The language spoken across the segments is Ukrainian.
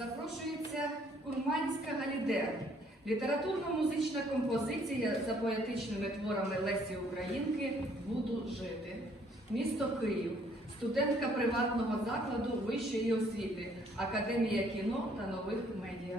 Запрошується Курманська Галідер. Літературно-музична композиція за поетичними творами Лесі Українки Буду жити. Місто Київ. Студентка приватного закладу вищої освіти, Академія кіно та нових медіа.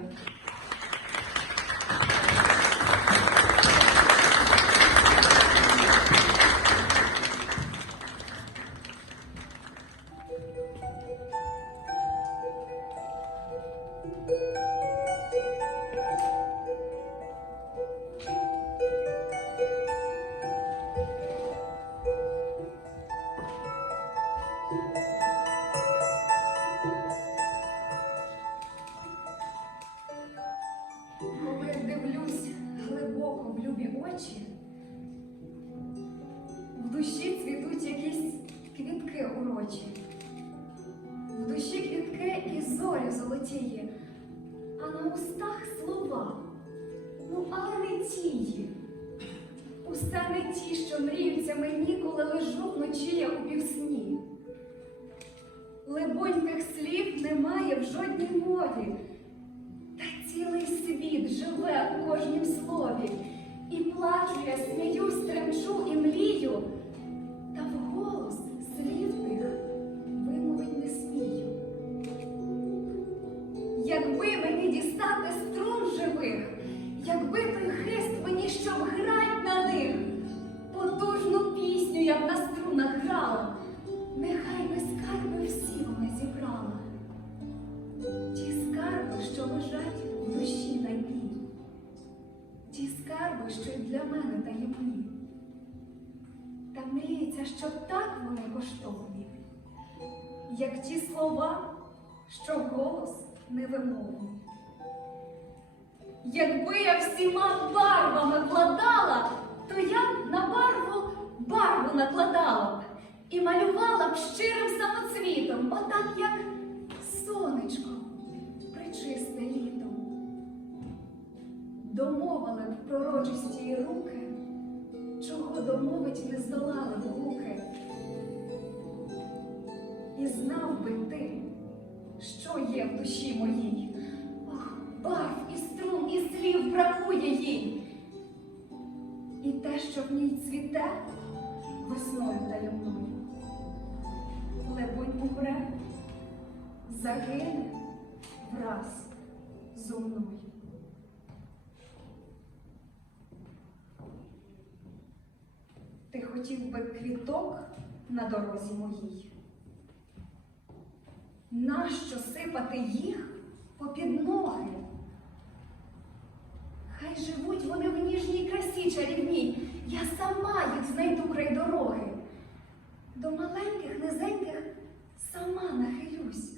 Устах слова, ну але не тії. Уста не ті, що мріються мені, коли лежу вночі я у півсні. Либонь тих слів немає в жодній мові. Та цілий світ живе у кожнім слові. І плачу я, сміюсь, тремчу і млію, мріється, що так вони коштовні, як ті слова, що голос невимовний. Якби я всіма барвами вкладала, то я б на барву барву накладала б і малювала б щирим самоцвітом, отак як сонечко причисте літом. Домовили б пророчисті руки, чого домовить не здолали б гуки. І знав би ти, що є в душі моїй. Ох, барв і струн, і слів бракує їй. І те, що в ній цвіте весною таємною. Лебонь умре, загине враз зо мною. Ти хотів би квіток на дорозі моїй? Нащо сипати їх попід ноги? Хай живуть вони в ніжній красі чарівній, я сама їх знайду край дороги. До маленьких, низеньких сама нахилюсь,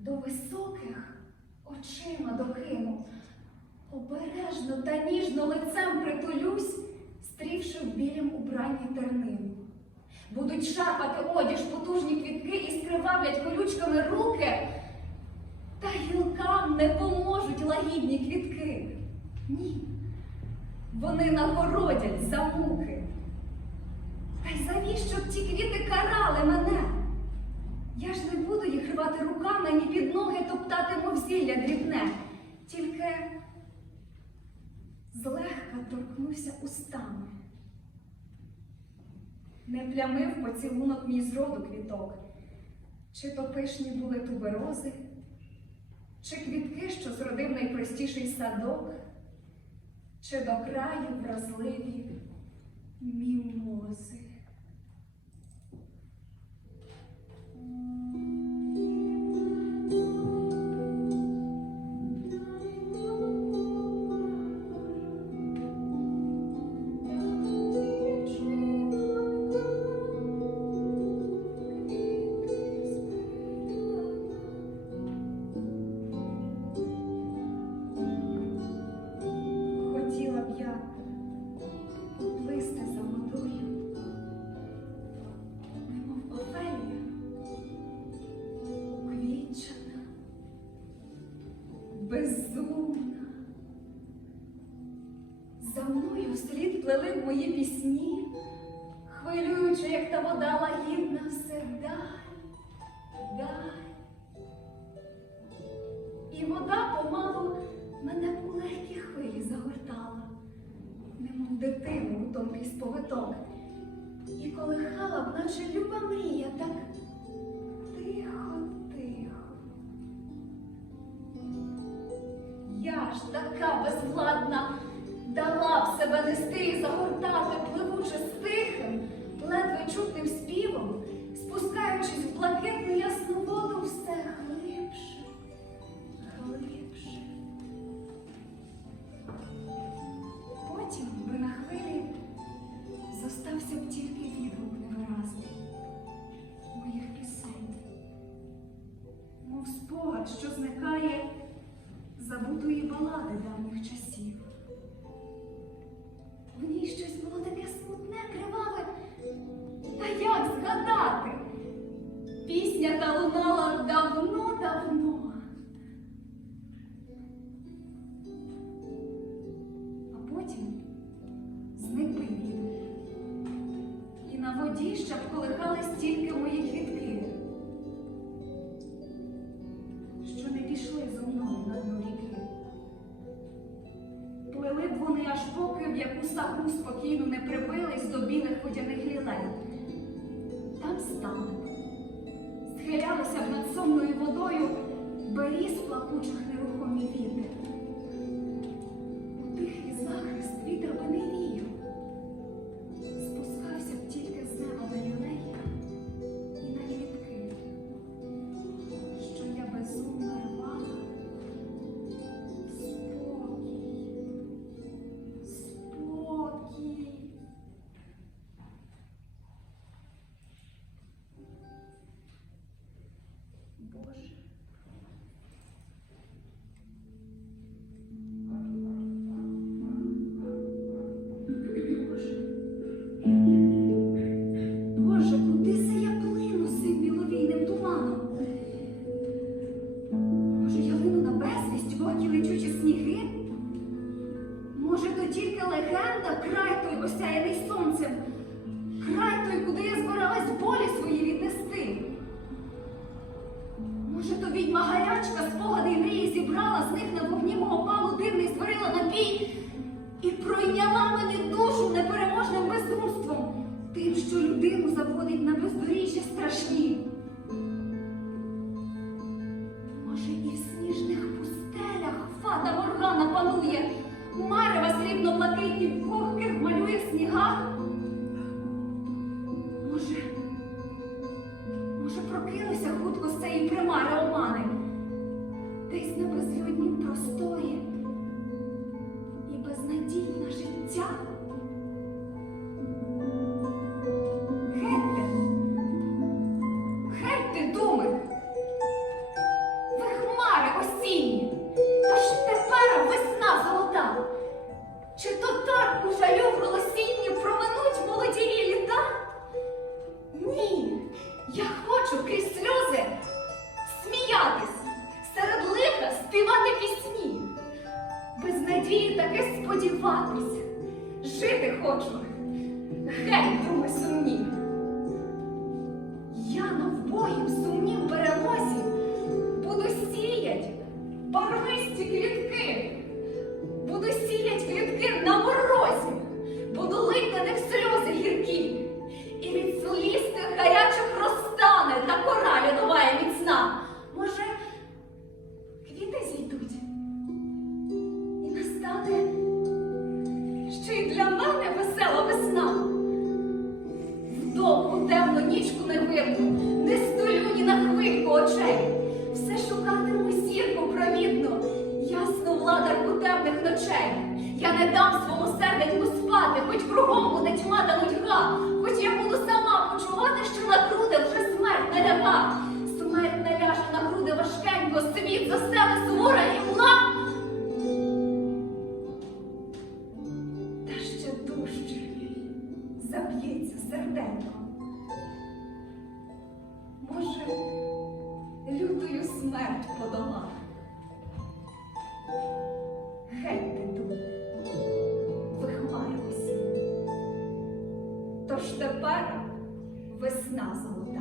до високих очима докину, обережно та ніжно лицем притулюсь, стрівши в білім убранні тернину. Будуть шарпати одіж потужні квітки і скривавлять колючками руки, та гілкам не поможуть лагідні квітки. Ні, вони нагородять за муки. Та й завіщо б ті квіти карали мене? Я ж не буду їх рвати руками, ні під ноги топтати, мов злегка торкнувся устами. не плямив поцілунок мій зроду квіток. Чи то пишні були туберози, чи квітки, що зродив найпростіший садок, чи до краю вразливі мімози. Безумна. За мною вслід плели б мої пісні, хвилюючи, як та вода лагідна, все дай, дай. І вода помалу мене у легкі хвилі загортала, немов дитину у тонкий сповиток. І колихала б, наче люба мрія, так така безвладна, дала б себе нести і загортати, Потім зник би. І на воді ще б колихались тільки мої квітки, що не пішли зо мною на дно ріки. Плили б вони аж поки в яку саху спокійно не прибились до білих водяних лілей. Там стали, схилялися б над сонною водою беріз плакучих нерухомі віти. Відьма спогади й мрії зібрала з них на вогні мого палу дивний зварила напій і пройняла мені душу непереможним безумством, тим, що людину заводить на бездоріжжя страшні. Може, і в сніжних пустелях фата Моргана панує, марева срібно-блакитні в вогких малює снігах. Може, може, прокинуся хутко з цієї примари просторі і безнадійне життя. Тож тепер весна золота.